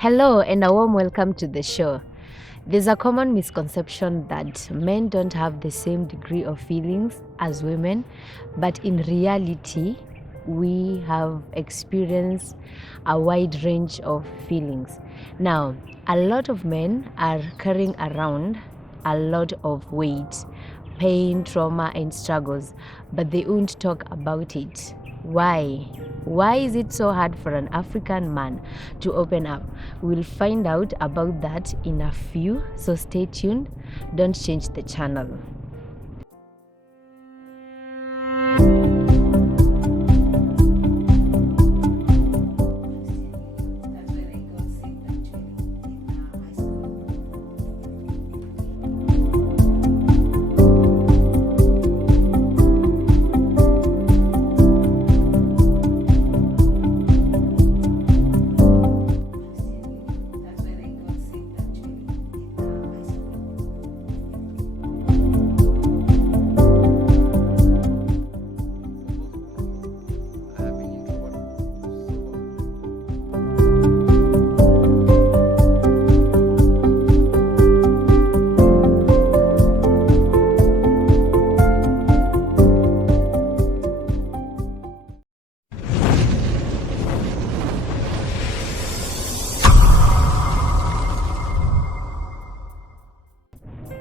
Hello and a warm welcome to the show. There's a common misconception that men don't have the same degree of feelings as women, but in reality, we have experienced a wide range of feelings. Now, a lot of men are carrying around a lot of weight, pain, trauma, and struggles, but they won't talk about it. Why? Why is it so hard for an African man to open up? We'll find out about that in a few, so stay tuned. Don't change the channel.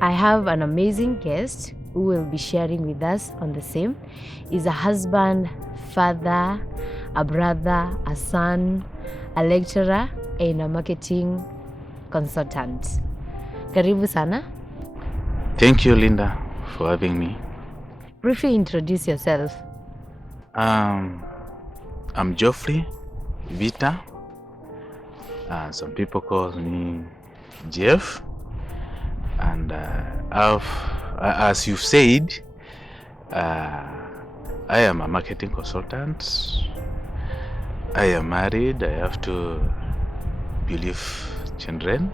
I have an amazing guest who will be sharing with us on the same. He's a husband, father, a brother, a son, a lecturer, and a marketing consultant. Karibu sana. Thank you, Linda, for having me. Briefly introduce yourself. I'm Geoffrey Vita. Some people call me Jeff. And as you've said, I am a marketing consultant. I am married. I have two beautiful children.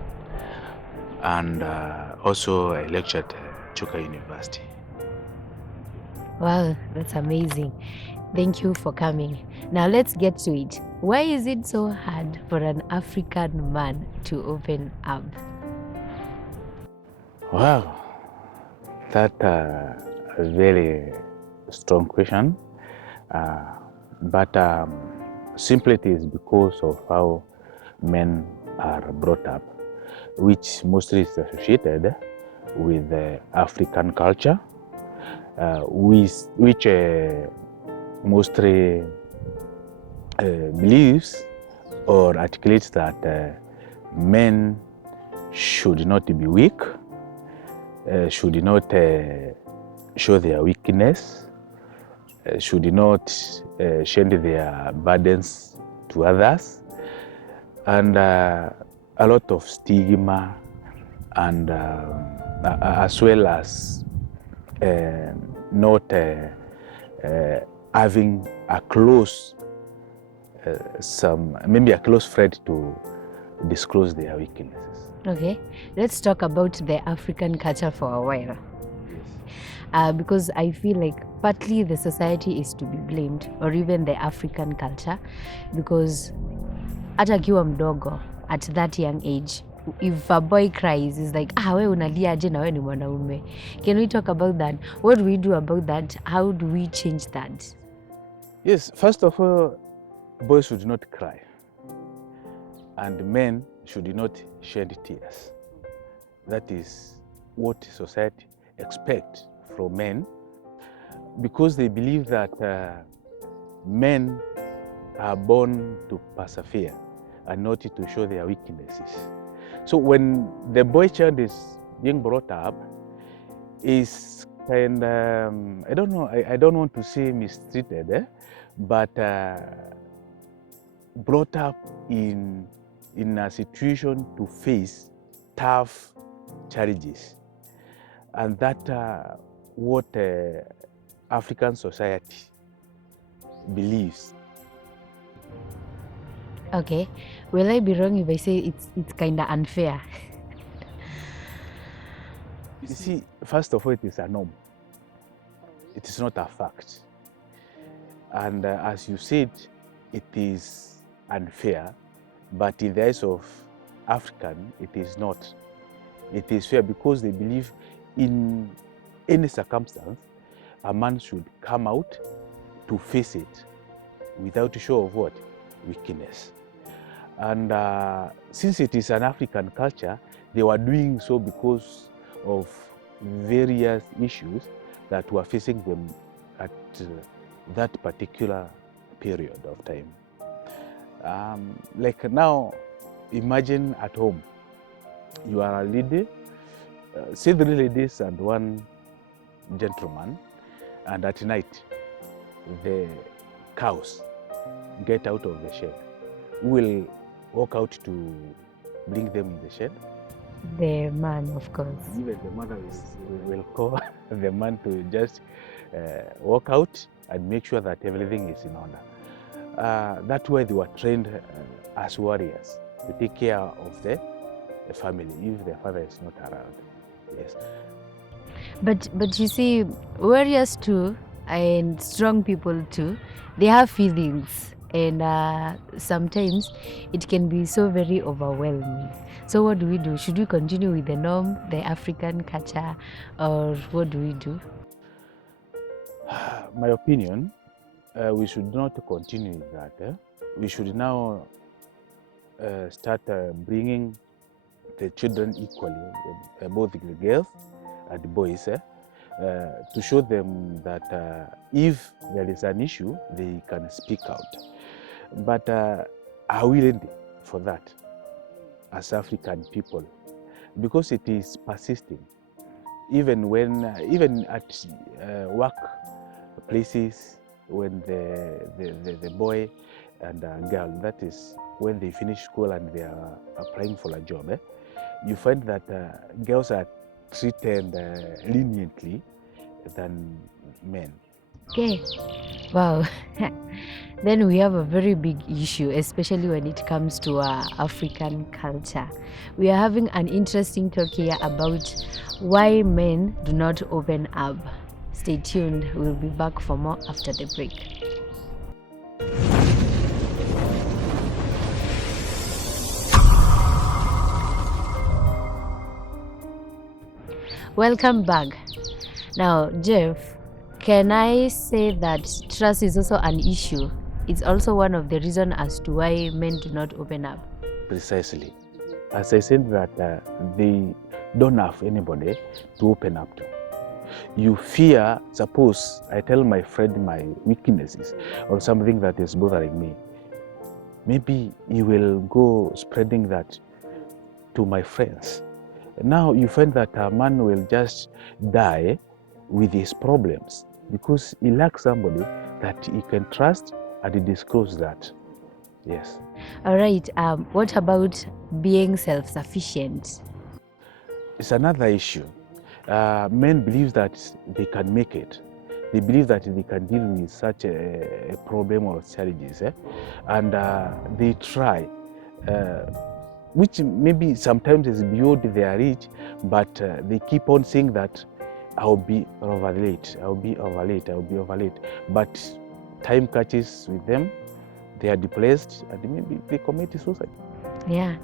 And also I lecture at Chuka University. Wow, that's amazing. Thank you for coming. Now let's get to it. Why is it so hard for an African man to open up? Wow, that's a very strong question. But simply it is because of how men are brought up, which mostly is associated with African culture, which mostly believes or articulates that men should not be weak, should not show their weakness, should not shed their burdens to others, and a lot of stigma, and as well as not having a close, maybe a close friend to disclose their weaknesses. Okay, let's talk about the African culture for a while. Because I feel like partly the society is to be blamed, or even the African culture, because hata akiwa mdogo at that young age, if a boy cries, it's like, we unalia aje na we ni mwanaume. Can we talk about that? What do we do about that? How do we change that? Yes, first of all, boys should not cry, and men should not shed tears. That is what society expects from men, because they believe that men are born to persevere and not to show their weaknesses. So when the boy child is being brought up, is kind I don't know, I don't want to say mistreated, but brought up in a situation to face tough challenges. And that what African society believes. Okay, will I be wrong if I say it's kind of unfair? You see, first of all, it is a norm. It is not a fact. And as you said, it is unfair, but in the eyes of African, it is not. It is fair because they believe in any circumstance, a man should come out to face it without a show of what? Weakness. And since it is an African culture, they were doing so because of various issues that were facing them at that particular period of time. Like now, imagine at home, you are a lady, say 3 ladies and 1 gentleman, and at night, the cows get out of the shed. Who will walk out to bring them in the shed? The man, of course. Even the mother will call the man to just walk out and make sure that everything is in order. That's why they were trained as warriors to take care of the family if the father is not around. Yes. But you see, warriors too, and strong people too, they have feelings, and sometimes it can be so very overwhelming. So what do we do? Should we continue with the norm, the African culture, or what do we do? My opinion, we should not continue with that. We should now start bringing the children equally, both the girls and the boys, to show them that if there is an issue, they can speak out. But are we ready for that as African people? Because it is persisting. Even when, even at work places, when the boy and girl, that is when they finish school and they are applying for a job, you find that girls are treated leniently than men. Okay, wow. Then we have a very big issue, especially when it comes to African culture. We are having an interesting talk here about why men do not open up. Stay tuned, we'll be back for more after the break. Welcome back. Now, Jeff, can I say that trust is also an issue? It's also one of the reasons as to why men do not open up. Precisely. As I said that they don't have anybody to open up to. You fear, suppose I tell my friend my weaknesses or something that is bothering me. Maybe he will go spreading that to my friends. Now you find that a man will just die with his problems because he lacks somebody that he can trust and disclose that. Yes. All right. What about being self-sufficient? It's another issue. Men believe that they can make it. They believe that they can deal with such a problem or challenges, and they try, which maybe sometimes is beyond their reach, but they keep on saying that I'll be over late, I'll be over late, I'll be over late. But time catches with them, they are depressed, and maybe they commit suicide. Yeah.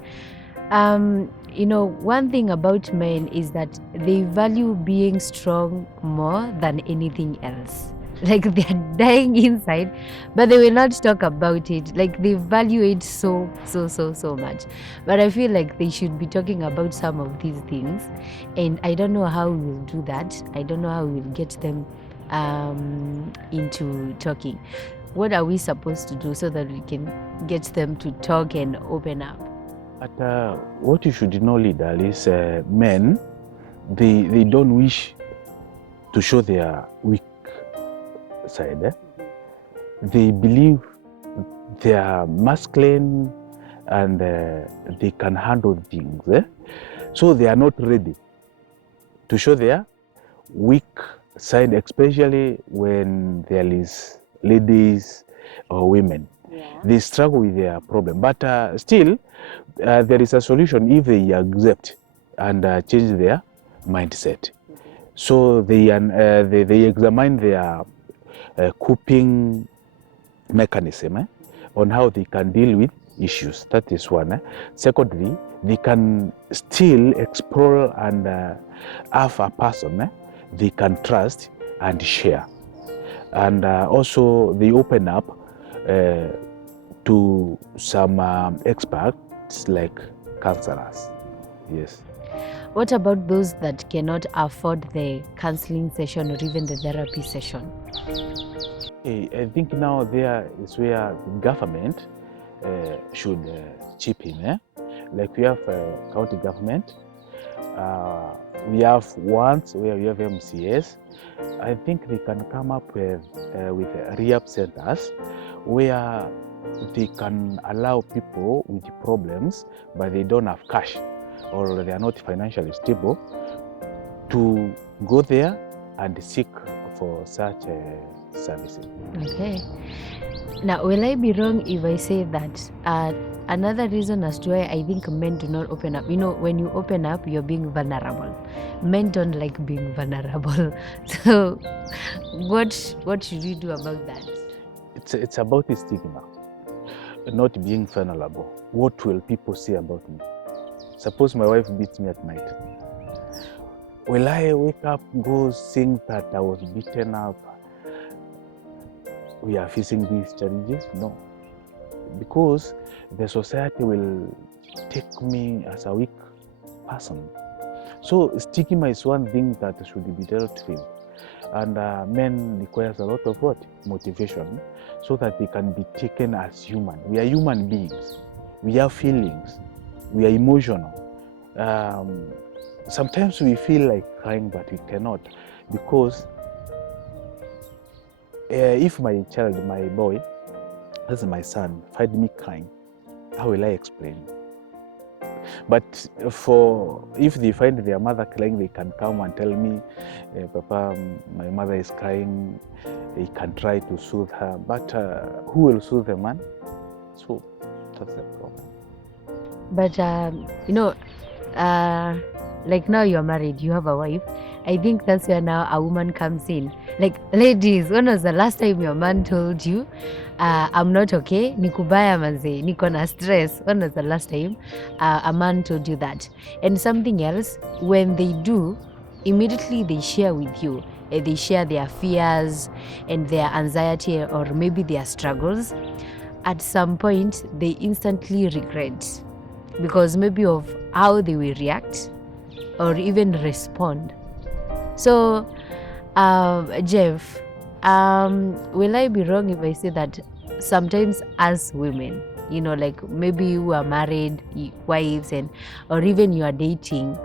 You know, one thing about men is that they value being strong more than anything else. Like they're dying inside, but they will not talk about it. Like they value it so much. But I feel like they should be talking about some of these things. And I don't know how we will do that. I don't know how we will get them into talking. What are we supposed to do so that we can get them to talk and open up? But what you should know, leader, is men, they don't wish to show their weak side. They believe they are masculine and they can handle things. So they are not ready to show their weak side, especially when there is ladies or women. Yeah. They struggle with their problem. But still, there is a solution if they accept and change their mindset. So they examine their coping mechanism on how they can deal with issues. That is one. Secondly, they can still explore and have a person they can trust and share. And also they open up to some experts like counselors. Yes. What about those that cannot afford the counseling session or even the therapy session? I think now there is where the government should chip in. Like we have county government, we have ones where we have MCS. I think they can come up with rehab centers where they can allow people with problems but they don't have cash or they are not financially stable to go there and seek for such services. Okay. Now, will I be wrong if I say that another reason as to why I think men do not open up, when you open up, you're being vulnerable. Men don't like being vulnerable. So, what should we do about that? It's about the stigma, not being vulnerable. What will people say about me? Suppose my wife beats me at night. Will I wake up, go sing that I was beaten up? We are facing these challenges? No. Because the society will take me as a weak person. So stigma is one thing that should be dealt with. And men requires a lot of what? Motivation, so that they can be taken as human. We are human beings. We have feelings. We are emotional. Sometimes we feel like crying, but we cannot, because if my child, my boy, that's my son, find me crying, how will I explain? But if they find their mother crying, they can come and tell me, Papa, my mother is crying. They can try to soothe her, but who will soothe the man? So that's the problem. But like now you're married, you have a wife. I think that's where now a woman comes in. Like, ladies, when was the last time your man told you, I'm not okay, nikubaya manze, niko na stress? When was the last time a man told you that? And something else, when they do, immediately they share with you. They share their fears and their anxiety or maybe their struggles. At some point, they instantly regret because maybe of how they will react or even respond. So, Jeff, will I be wrong if I say that sometimes as women, like maybe you are married, wives, or even you are dating,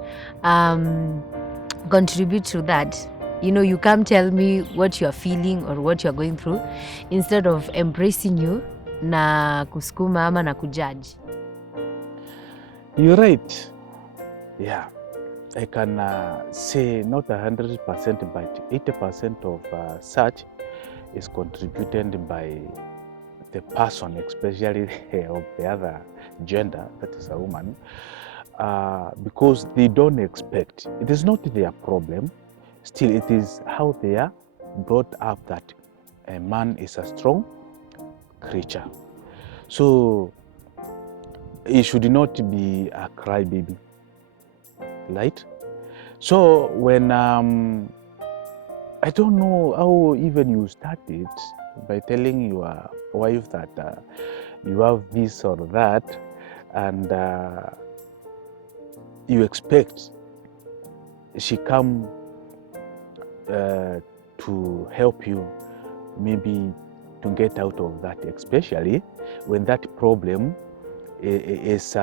contribute to that? You come tell me what you are feeling or what you are going through instead of embracing you na kusukuma ama na kujudge. You're right. Yeah, I can say not 100%, but 80% of such is contributed by the person, especially of the other gender, that is a woman, because they don't expect. It is not their problem. Still, it is how they are brought up that a man is a strong creature. So he should not be a crybaby, right? So when I don't know how even you started by telling your wife that you have this or that, and you expect she come to help you maybe to get out of that, especially when that problem is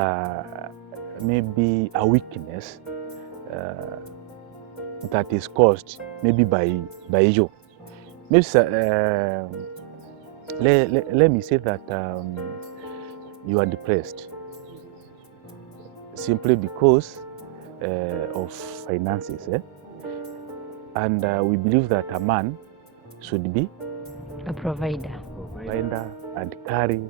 maybe a weakness that is caused maybe by you. Maybe let me say that you are depressed simply because of finances, and we believe that a man should be A provider and carry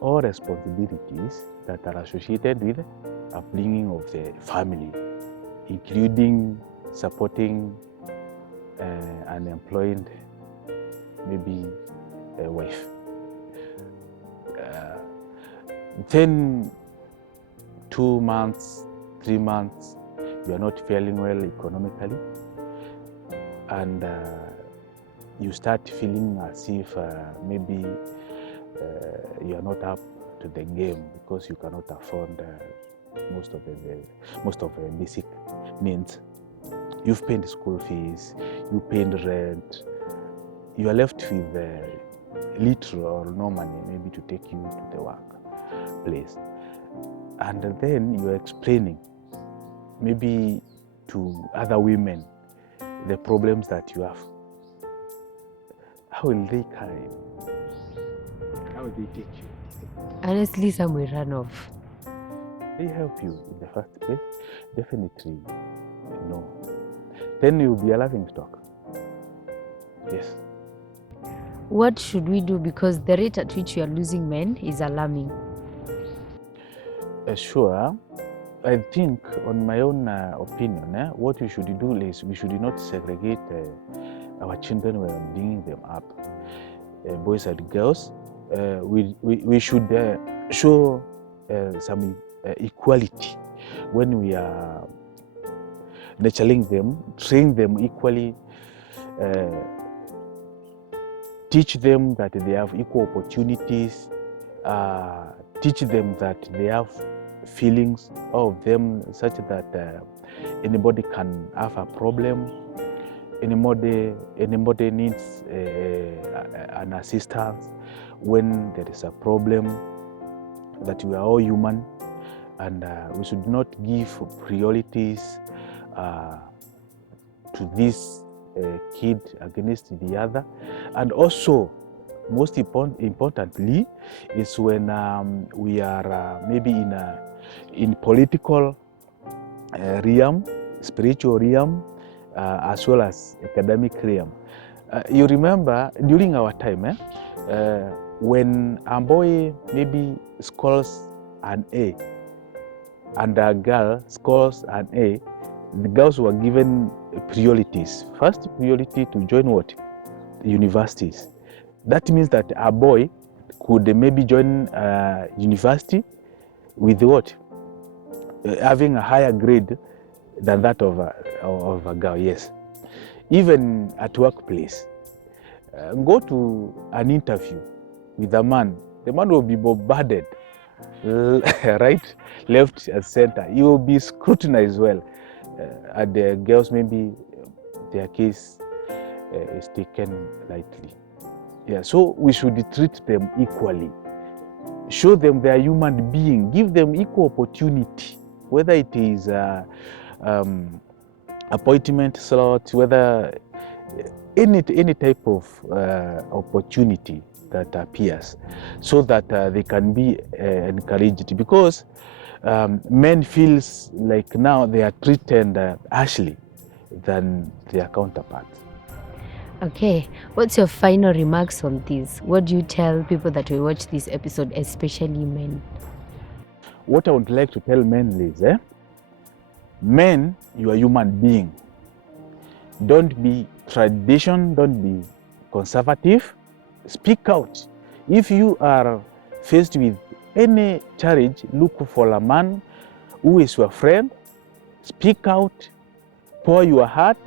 all responsibilities that are associated with upbringing of the family, including supporting and employing maybe a wife. Then 2 months, 3 months, you are not feeling well economically, and you start feeling as if maybe you are not up to the game because you cannot afford most of the basic needs. You've paid school fees, you paid rent, you are left with little or no money maybe to take you to the workplace. And then you are explaining maybe to other women the problems that you have. How will they carry you? How will they take you? Honestly, some will run off. They help you in the first place? Definitely no. Then you'll be a laughing stock. Yes. What should we do, because the rate at which we are losing men is alarming? Sure. I think, on my own opinion, what we should do is we should not segregate our children when bringing them up, boys and girls. We should show some equality when we are nurturing them, train them equally, teach them that they have equal opportunities, teach them that they have feelings of them, such that anybody can have a problem, anybody needs an assistance when there is a problem, that we are all human, and we should not give priorities to this kid against the other. And also, most importantly, is when we are maybe in political realm, spiritual realm, as well as academic realm. You remember during our time, when a boy maybe scores an A and a girl scores an A, the girls were given priorities. First priority to join what? Universities. That means that a boy could maybe join university with what? Having a higher grade than that of a girl, yes. Even at workplace, go to an interview with a man, the man will be bombarded, right, left, and center. He will be scrutinized well. And the girls, maybe their case is taken lightly. Yeah, so we should treat them equally. Show them they are human beings. Give them equal opportunity, whether it is appointment slot, whether any type of opportunity that appears, so that they can be encouraged. Because men feels like now they are treated harshly than their counterparts. Okay, what's your final remarks on this? What do you tell people that will watch this episode, especially men? What I would like to tell men is, men, you are human being. Don't be tradition, don't be conservative. Speak out. If you are faced with any challenge, look for a man who is your friend. Speak out, pour your heart.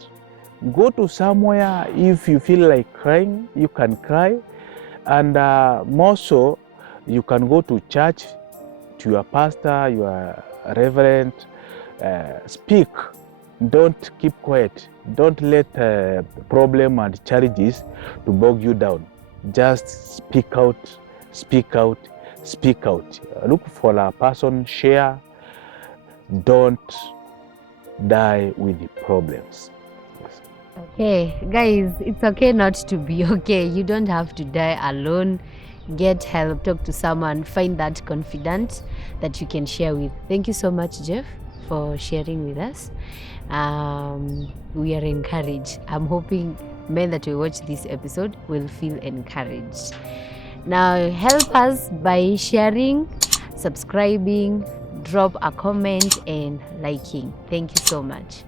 Go to somewhere. If you feel like crying, you can cry. And more so, you can go to church, to your pastor, your reverend. Speak. Don't keep quiet. Don't let problem and challenges to bog you down. Just speak out, speak out, speak out. Look for a person, share. Don't die with the problems. Yes. Okay, guys, it's okay not to be okay. You don't have to die alone. Get help, talk to someone, find that confidant that you can share with. Thank you so much, Jeff, for sharing with us. We are encouraged. I'm hoping men that will watch this episode will feel encouraged. Now, help us by sharing, subscribing, drop a comment, and liking. Thank you so much.